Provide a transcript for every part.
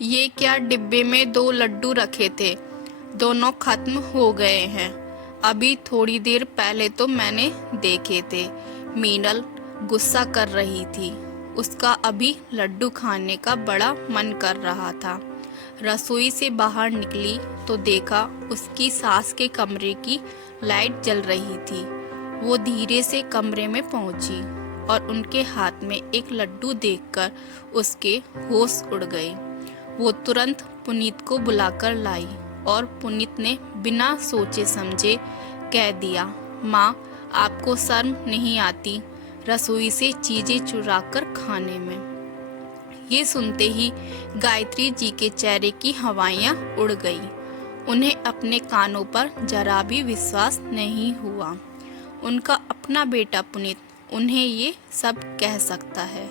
ये क्या, डिब्बे में 2 लड्डू रखे थे, दोनों खत्म हो गए हैं। अभी थोड़ी देर पहले तो मैंने देखे थे। मीनल गुस्सा कर रही थी। उसका अभी लड्डू खाने का बड़ा मन कर रहा था। रसोई से बाहर निकली तो देखा उसकी सास के कमरे की लाइट जल रही थी। वो धीरे से कमरे में पहुंची और उनके हाथ में एक लड्डू देखकर उसके होश उड़ गए। वो तुरंत पुनीत को बुलाकर लाई और पुनीत ने बिना सोचे समझे कह दिया, माँ, आपको शर्म नहीं आती रसोई से चीजें चुराकर खाने में। ये सुनते ही गायत्री जी के चेहरे की हवाइयाँ उड़ गई। उन्हें अपने कानों पर जरा भी विश्वास नहीं हुआ। उनका अपना बेटा पुनीत उन्हें ये सब कह सकता है।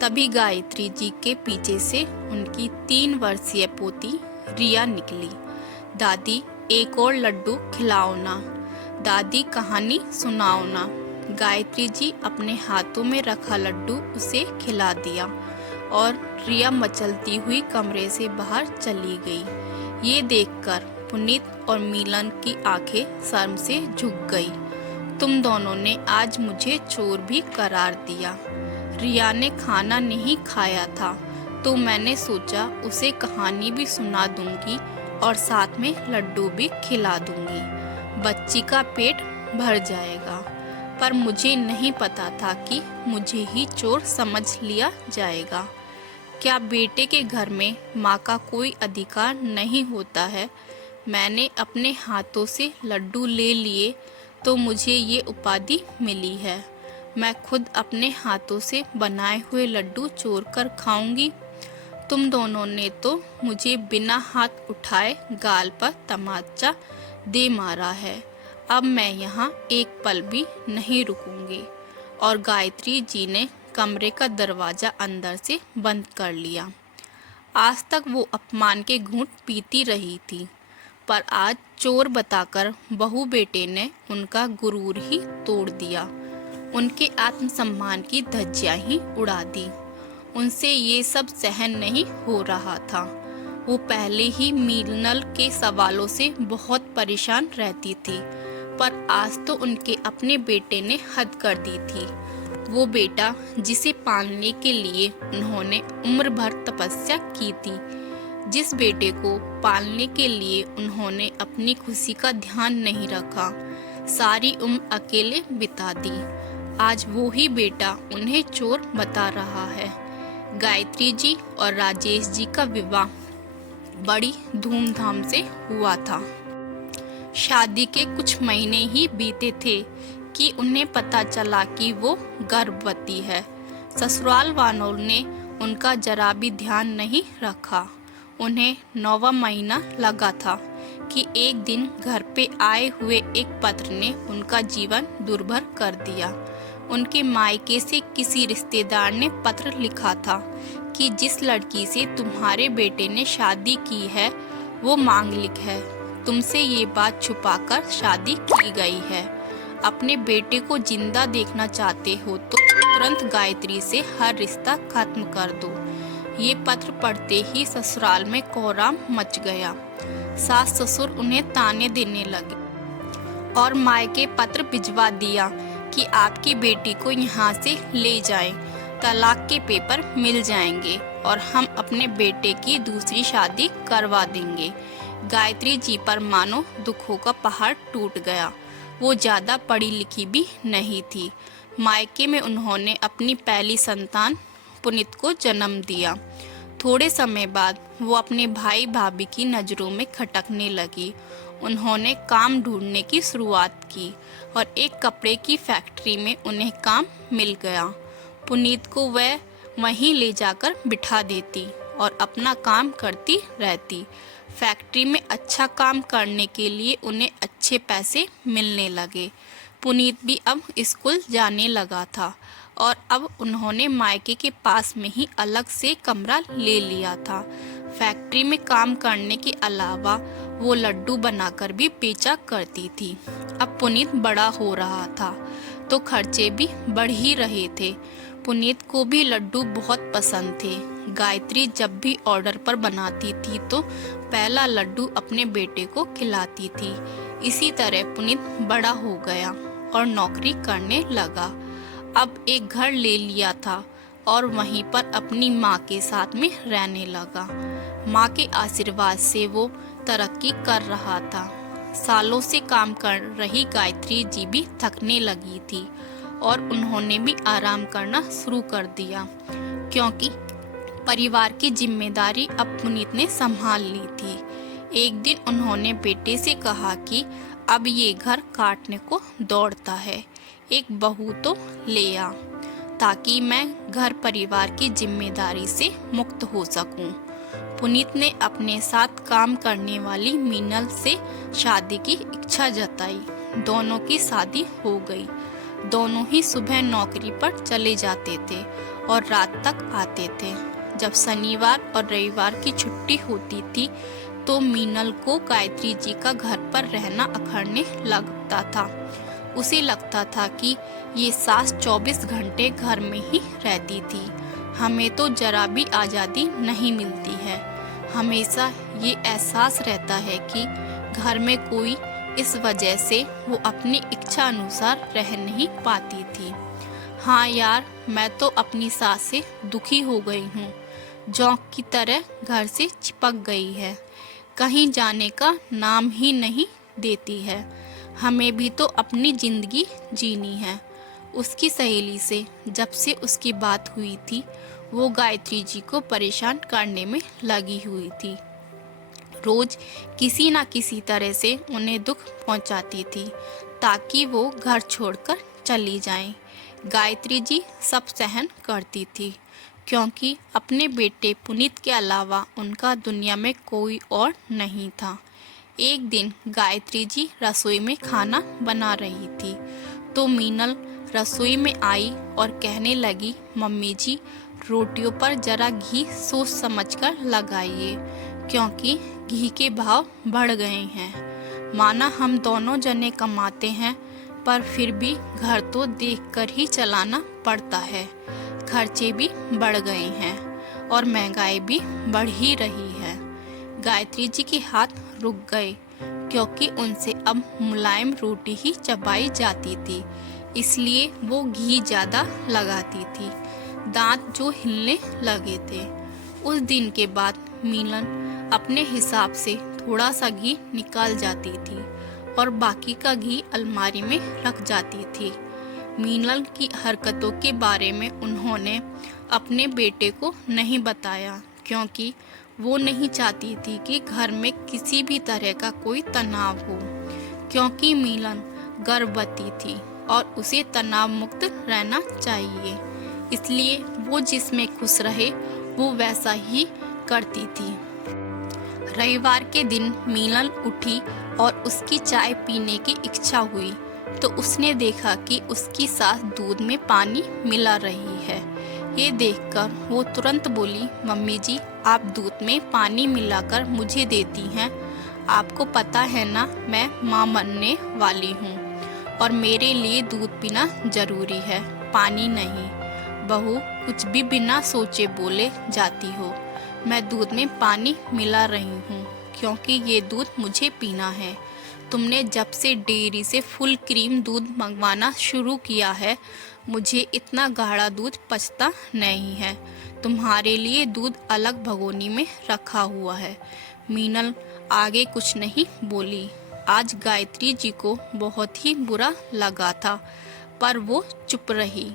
तभी गायत्री जी के पीछे से उनकी 3 वर्षीय पोती रिया निकली। दादी, एक और लड्डू खिलाओ ना, दादी कहानी सुनाओ ना। गायत्री जी अपने हाथों में रखा लड्डू उसे खिला दिया और रिया मचलती हुई कमरे से बाहर चली गई। ये देखकर पुनीत और मीलन की आंखें शर्म से झुक गई। तुम दोनों ने आज मुझे चोर भी करार दिया। रिया ने खाना नहीं खाया था तो मैंने सोचा उसे कहानी भी सुना दूंगी और साथ में लड्डू भी खिला दूंगी। बच्ची का पेट भर जाएगा। पर मुझे नहीं पता था कि मुझे ही चोर समझ लिया जाएगा। क्या बेटे के घर में माँ का कोई अधिकार नहीं होता है? मैंने अपने हाथों से लड्डू ले लिए तो मुझे ये उपाधि मिली है। मैं खुद अपने हाथों से बनाए हुए लड्डू चोर कर खाऊंगी। तुम दोनों ने तो मुझे बिना हाथ उठाए गाल पर तमाचा दे मारा है। अब मैं यहाँ एक पल भी नहीं रुकूंगी। और गायत्री जी ने कमरे का दरवाजा अंदर से बंद कर लिया। आज तक वो अपमान के घूंट पीती रही थी, पर आज चोर बताकर बहू बेटे ने उनका गुरूर ही तोड़ दिया। उनके आत्मसम्मान की धज्जियां ही उड़ा दी। उनसे ये सब सहन नहीं हो रहा था। वो पहले ही मीनल के सवालों से बहुत परेशान रहती थी, पर आज तो उनके अपने बेटे ने हद कर दी थी। वो बेटा जिसे पालने के लिए उन्होंने उम्र भर तपस्या की थी, जिस बेटे को पालने के लिए उन्होंने अपनी खुशी का ध्यान नहीं रखा, सारी उम्र अकेले बिता दी, आज वो ही बेटा उन्हें चोर बता रहा है। गायत्री जी और राजेश जी का विवाह बड़ी धूमधाम से हुआ था। शादी के कुछ महीने ही बीते थे कि उन्हें पता चला कि वो गर्भवती है। ससुराल वालों ने उनका जरा भी ध्यान नहीं रखा। उन्हें 9वां महीना लगा था कि एक दिन घर पे आए हुए एक पत्र ने उनका जीवन दुर्भर कर दिया। उनके मायके से किसी रिश्तेदार ने पत्र लिखा था कि जिस लड़की से तुम्हारे बेटे ने शादी की है वो मांगलिक है। तुमसे ये बात छुपाकर शादी की गई है। अपने बेटे को जिंदा देखना चाहते हो तो तुरंत गायत्री से हर रिश्ता खत्म कर दो। ये पत्र पढ़ते ही ससुराल में कोहराम मच गया। सास ससुर उन्हें ताने देने लगे और मायके पत्र भिजवा दिया कि आपकी बेटी को यहाँ से ले जाएं, तलाक के पेपर मिल जाएंगे और हम अपने बेटे की दूसरी शादी करवा देंगे। गायत्री जी पर मानो दुखों का पहाड़ टूट गया। वो ज़्यादा पढ़ी लिखी भी नहीं थी। मायके में उन्होंने अपनी पहली संतान पुनीत को जन्म दिया। थोड़े समय बाद वो अपने भाई भाभी की नज़रों में खटकने लगी। उन्होंने काम ढूंढने की शुरुआत की और एक कपड़े की फैक्ट्री में उन्हें काम मिल गया। पुनीत को वह वहीं ले जाकर बिठा देती और अपना काम करती रहती। फैक्ट्री में अच्छा काम करने के लिए उन्हें अच्छे पैसे मिलने लगे। पुनीत भी अब स्कूल जाने लगा था और अब उन्होंने मायके के पास में ही अलग से कमरा ले लिया था। फैक्ट्री में काम करने के अलावा वो लड्डू बनाकर भी बेचा करती थी। अब पुनीत बड़ा हो रहा था तो खर्चे भी बढ़ ही रहे थे। पुनीत को भी लड्डू बहुत पसंद थे। गायत्री जब भी ऑर्डर पर बनाती थी तो पहला लड्डू अपने बेटे को खिलाती थी। इसी तरह पुनीत बड़ा हो गया और नौकरी करने लगा। अब एक घर ले लिया था और वहीं पर अपनी माँ के साथ में रहने लगा। माँ के आशीर्वाद से वो तरक्की कर रहा था। सालों से काम कर रही गायत्री जी भी थकने लगी थी और उन्होंने भी आराम करना शुरू कर दिया, क्योंकि परिवार की जिम्मेदारी अब पुनीत ने संभाल ली थी। एक दिन उन्होंने बेटे से कहा कि अब ये घर काटने को दौड़ता है, एक बहू तो ले आ, ताकि मैं घर परिवार की जिम्मेदारी से मुक्त हो सकूं। पुनीत ने अपने साथ काम करने वाली मीनल से शादी की इच्छा जताई। दोनों की शादी हो गई। दोनों ही सुबह नौकरी पर चले जाते थे और रात तक आते थे। जब शनिवार और रविवार की छुट्टी होती थी तो मीनल को गायत्री जी का घर पर रहना अखरने लगता था। उसे लगता था कि ये सास 24 घंटे घर में ही रहती थी। हमें तो जरा भी आज़ादी नहीं मिलती है। हमेशा ये एहसास रहता है कि घर में कोई, इस वजह से वो अपनी इच्छा अनुसार रह नहीं पाती थी। हाँ यार, मैं तो अपनी सास से दुखी हो गई हूँ। जोंक की तरह घर से चिपक गई है, कहीं जाने का नाम ही नहीं देती है। हमें भी तो अपनी जिंदगी जीनी है। उसकी सहेली से जब से उसकी बात हुई थी, वो गायत्री जी को परेशान करने में लगी हुई थी। रोज किसी न किसी तरह से उन्हें दुख पहुंचाती थी ताकि वो घर छोड़कर चली जाएं। गायत्री जी सब सहन करती थी, क्योंकि अपने बेटे पुनीत के अलावा उनका दुनिया में कोई और नहीं था। एक दिन गायत्री जी रसोई में खाना बना रही थी तो मीनल रसोई में आई और कहने लगी, मम्मी जी, रोटियों पर जरा घी सोच समझकर लगाइए, क्योंकि घी के भाव बढ़ गए हैं। माना हम दोनों जने कमाते हैं, पर फिर भी घर तो देखकर ही चलाना पड़ता है। खर्चे भी बढ़ गए हैं और महंगाई भी बढ़ ही रही है। गायत्री जी के हाथ रुक गए, क्योंकि उनसे अब मुलायम रोटी ही चबाई जाती थी, इसलिए वो घी ज़्यादा लगाती थी। दांत जो हिलने लगे थे। उस दिन के बाद मीनल अपने हिसाब से थोड़ा सा घी निकाल जाती थी और बाकी का घी अलमारी में रख जाती थी। मीनल की हरकतों के बारे में उन्होंने अपने बेटे को नहीं बताया, क्योंकि वो नहीं चाहती थी कि घर में किसी भी तरह का कोई तनाव हो, क्योंकि मीनल गर्भवती थी और उसे तनाव मुक्त रहना चाहिए। इसलिए वो जिसमें खुश रहे वो वैसा ही करती थी। रविवार के दिन मीनल उठी और उसकी चाय पीने की इच्छा हुई तो उसने देखा कि उसकी सास दूध में पानी मिला रही है। ये देखकर वो तुरंत बोली, मम्मी जी, आप दूध में पानी मिलाकर मुझे देती हैं। आपको पता है ना, मैं माँ बनने वाली हूँ और मेरे लिए दूध पीना जरूरी है, पानी नहीं। बहू, कुछ भी बिना सोचे बोले जाती हो। मैं दूध में पानी मिला रही हूँ क्योंकि ये दूध मुझे पीना है। तुमने जब से डेयरी से फुल क्रीम दूध मंगवाना शुरू किया है, मुझे इतना गाढ़ा दूध पचता नहीं है। तुम्हारे लिए दूध अलग भगोनी में रखा हुआ है। मीनल आगे कुछ नहीं बोली। आज गायत्री जी को बहुत ही बुरा लगा था, पर वो चुप रही,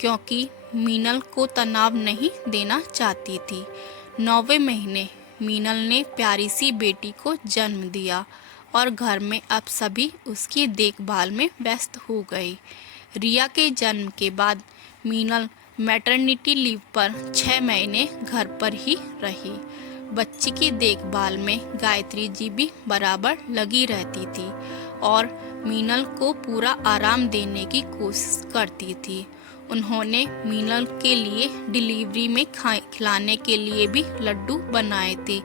क्योंकि मीनल को तनाव नहीं देना चाहती थी। 9वें महीने मीनल ने प्यारी सी बेटी को जन्म दिया और घर में अब सभी उसकी देखभाल में व्यस्त हो गए। रिया के जन्म के बाद मीनल मैटरनिटी लीव पर 6 महीने घर पर ही रही। बच्ची की देखभाल में गायत्री जी भी बराबर लगी रहती थी और मीनल को पूरा आराम देने की कोशिश करती थी। उन्होंने मीनल के लिए डिलीवरी में खिलाने के लिए भी लड्डू बनाए थे,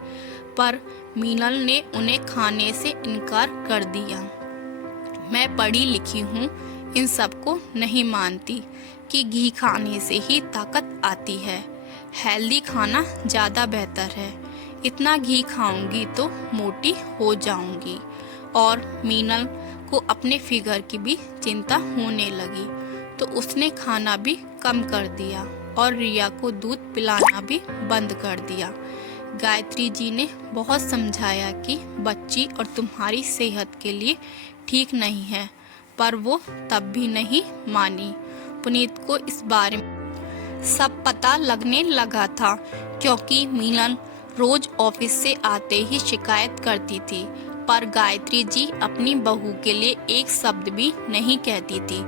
पर मीनल ने उन्हें खाने से इनकार कर दिया। मैं पढ़ी लिखी हूँ, इन सब को नहीं मानती कि घी खाने से ही ताकत आती है। हेल्दी खाना ज़्यादा बेहतर है, इतना घी खाऊंगी तो मोटी हो जाऊंगी। और मीनल को अपने फिगर की भी चिंता होने लगी, तो उसने खाना भी कम कर दिया और रिया को दूध पिलाना भी बंद कर दिया। गायत्री जी ने बहुत समझाया कि बच्ची और तुम्हारी सेहत के लिए ठीक नहीं है, पर वो तब भी नहीं मानी। पुनीत को इस बारे में सब पता लगने लगा था, क्योंकि मीनल रोज ऑफिस से आते ही शिकायत करती थी, पर गायत्री जी अपनी बहू के लिए एक शब्द भी नहीं कहती थी।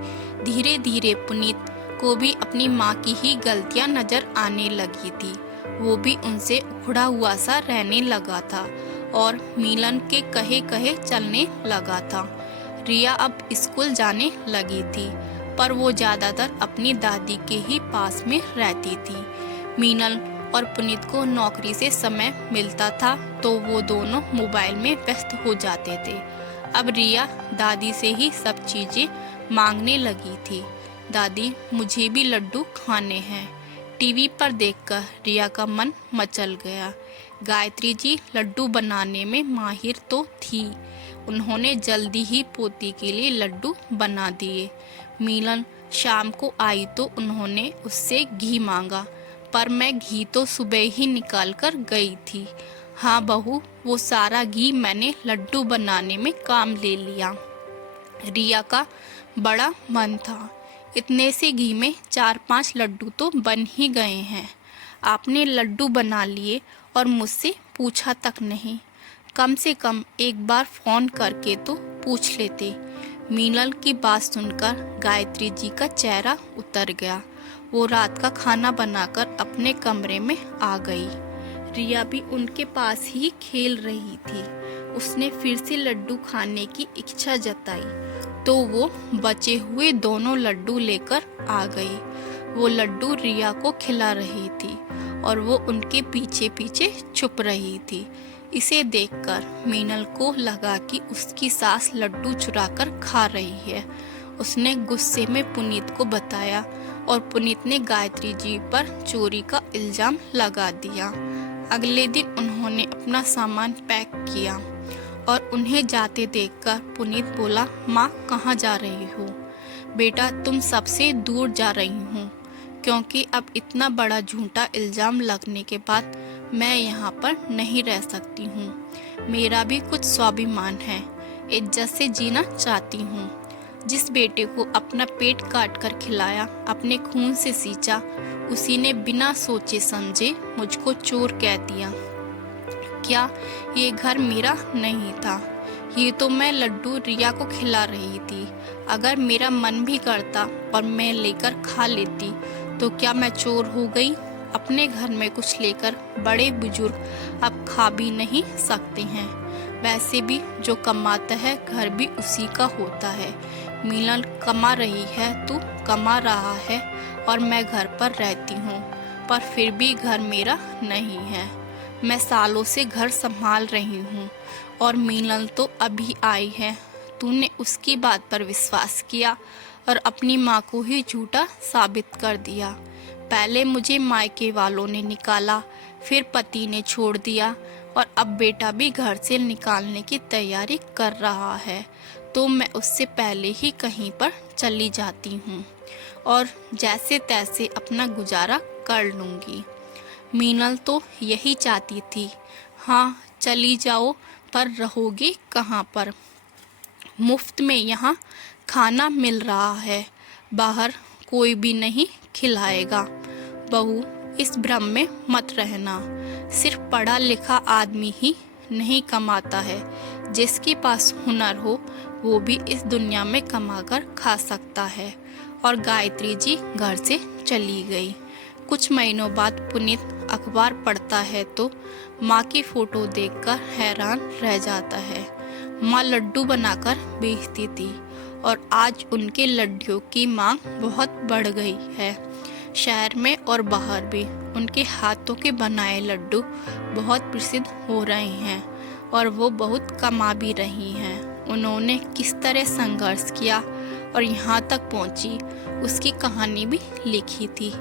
धीरे धीरे पुनीत को भी अपनी माँ की ही गलतियाँ नजर आने लगी थी। वो भी उनसे उखड़ा हुआ सा रहने लगा था और मीनल के कहे कहे चलने लगा था। रिया अब स्कूल जाने लगी थी, पर वो ज़्यादातर अपनी दादी के ही पास में रहती थी। मीनल और पुनीत को नौकरी से समय मिलता था तो वो दोनों मोबाइल में व्यस्त हो जाते थे। अब रिया दादी से ही सब चीज़ें मांगने लगी थी। दादी, मुझे भी लड्डू खाने हैं। टीवी पर देखकर रिया का मन मचल गया। गायत्री जी लड्डू बनाने में माहिर तो थी। उन्होंने जल्दी ही पोती के लिए लड्डू बना दिए। मीनल शाम को आई तो उन्होंने उससे घी मांगा, पर मैं घी तो सुबह ही निकाल कर गई थी। हाँ बहू, वो सारा घी मैंने लड्डू बनाने में काम ले लिया। रिया का बड़ा मन था। इतने से घी में 4-5 लड्डू तो बन ही गए हैं। आपने लड्डू बना लिए और मुझसे पूछा तक नहीं। कम से कम एक बार फोन करके तो पूछ लेते। मीनल की बात सुनकर गायत्री जी का चेहरा उतर गया। वो रात का खाना बनाकर अपने कमरे में आ गई। रिया भी उनके पास ही खेल रही थी। उसने फिर से लड्डू खाने की इच्छा जताई तो वो बचे हुए दोनों लड्डू लेकर आ गई। वो लड्डू रिया को खिला रही थी और वो उनके पीछे पीछे छुप रही थी। इसे देखकर मीनल को लगा कि उसकी सास लड्डू चुराकर खा रही है। उसने गुस्से में पुनीत को बताया और पुनीत ने गायत्री जी पर चोरी का इल्जाम लगा दिया। अगले दिन उन्होंने अपना सामान पैक किया और उन्हें जाते देखकर पुनीत बोला, माँ कहाँ जा रही हो? बेटा, तुम सबसे दूर जा रही हूँ, क्योंकि अब इतना बड़ा झूठा इल्जाम लगने के बाद मैं यहाँ पर नहीं रह सकती हूँ। मेरा भी कुछ स्वाभिमान है, इज्जत से जीना चाहती हूँ। जिस बेटे को अपना पेट काट कर खिलाया, अपने खून से सींचा, उसी ने बिना सोचे समझे मुझको चोर कह दिया। क्या ये घर मेरा नहीं था? ये तो मैं लड्डू रिया को खिला रही थी। अगर मेरा मन भी करता और मैं लेकर खा लेती तो क्या मैं चोर हो गई? अपने घर में कुछ लेकर बड़े बुजुर्ग अब खा भी नहीं सकते हैं। वैसे भी जो कमाता है घर भी उसी का होता है। मीनल कमा रही है, तू कमा रहा है और मैं घर पर रहती हूँ, पर फिर भी घर मेरा नहीं है। मैं सालों से घर संभाल रही हूँ और मीनल तो अभी आई है। तूने उसकी बात पर विश्वास किया और अपनी माँ को ही झूठा साबित कर दिया। पहले मुझे मायके वालों ने निकाला, फिर पति ने छोड़ दिया और अब बेटा भी घर से निकालने की तैयारी कर रहा है, तो मैं उससे पहले ही कहीं पर चली जाती हूँ और जैसे तैसे अपना गुजारा कर लूँगी। मीनल तो यही चाहती थी। हाँ, चली जाओ, पर रहोगी कहाँ पर? मुफ्त में यहाँ खाना मिल रहा है, बाहर कोई भी नहीं खिलाएगा। बहू, इस भ्रम में मत रहना। सिर्फ पढ़ा लिखा आदमी ही नहीं कमाता है। जिसके पास हुनर हो वो भी इस दुनिया में कमाकर खा सकता है। और गायत्री जी घर से चली गई। कुछ महीनों बाद पुनीत अखबार पढ़ता है तो माँ की फोटो देखकर हैरान रह जाता है। माँ लड्डू बनाकर बेचती थी और आज उनके लड्डुओं की मांग बहुत बढ़ गई है। शहर में और बाहर भी उनके हाथों के बनाए लड्डू बहुत प्रसिद्ध हो रहे हैं और वो बहुत कमा भी रही हैं। उन्होंने किस तरह संघर्ष किया और यहाँ तक पहुँची, उसकी कहानी भी लिखी थी।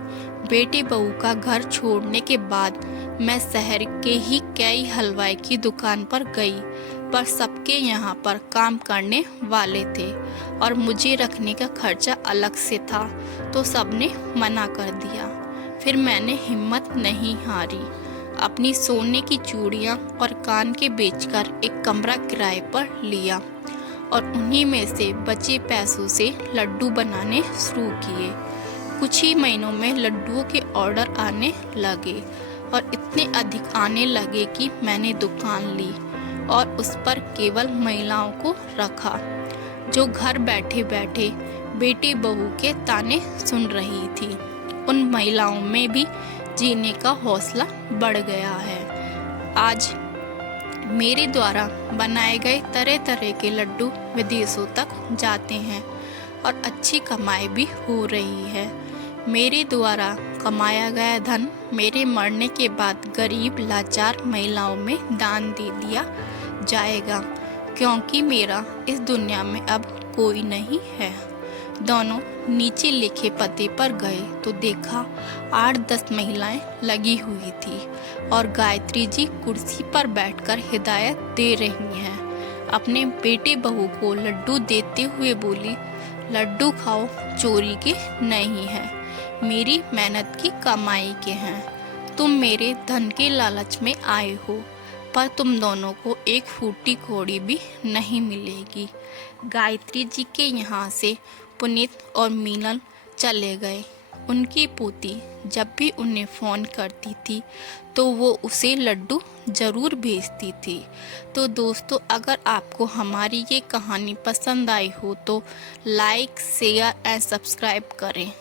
बेटी बहू का घर छोड़ने के बाद मैं शहर के ही कई हलवाई की दुकान पर गई, पर सबके यहाँ पर काम करने वाले थे और मुझे रखने का खर्चा अलग से था, तो सबने मना कर दिया। फिर मैंने हिम्मत नहीं हारी, अपनी सोने की चूड़ियाँ और कान के बेचकर एक कमरा किराए पर लिया और उन्हीं में से बचे पैसों से लड्डू बनाने शुरू किए। कुछ ही महीनों में लड्डुओं के ऑर्डर आने लगे और इतने अधिक आने लगे कि मैंने दुकान ली और उस पर केवल महिलाओं को रखा, जो घर बैठे बैठे बेटी बहू के ताने सुन रही थी। उन महिलाओं में भी जीने का हौसला बढ़ गया है। आज मेरे द्वारा बनाए गए तरह तरह के लड्डू विदेशों तक जाते हैं और अच्छी कमाई भी हो रही है। मेरे द्वारा कमाया गया धन मेरे मरने के बाद गरीब लाचार महिलाओं में दान दे दिया जाएगा, क्योंकि मेरा इस दुनिया में अब कोई नहीं है। दोनों नीचे लिखे पते पर गए तो देखा 8-10 महिलाएं लगी हुई थी और गायत्री जी कुर्सी पर बैठकर हिदायत दे रही हैं। अपने बेटे बहू को लड्डू देते हुए बोली, लड्डू खाओ, चोरी के नहीं है, मेरी मेहनत की कमाई के हैं। तुम मेरे धन के लालच में आए हो, पर तुम दोनों को एक फूटी कौड़ी भी नहीं मिलेगी। गायत्री जी के यहाँ से पुनीत और मीनल चले गए। उनकी पोती जब भी उन्हें फ़ोन करती थी तो वो उसे लड्डू ज़रूर भेजती थी। तो दोस्तों, अगर आपको हमारी ये कहानी पसंद आई हो तो लाइक, शेयर एंड सब्सक्राइब करें।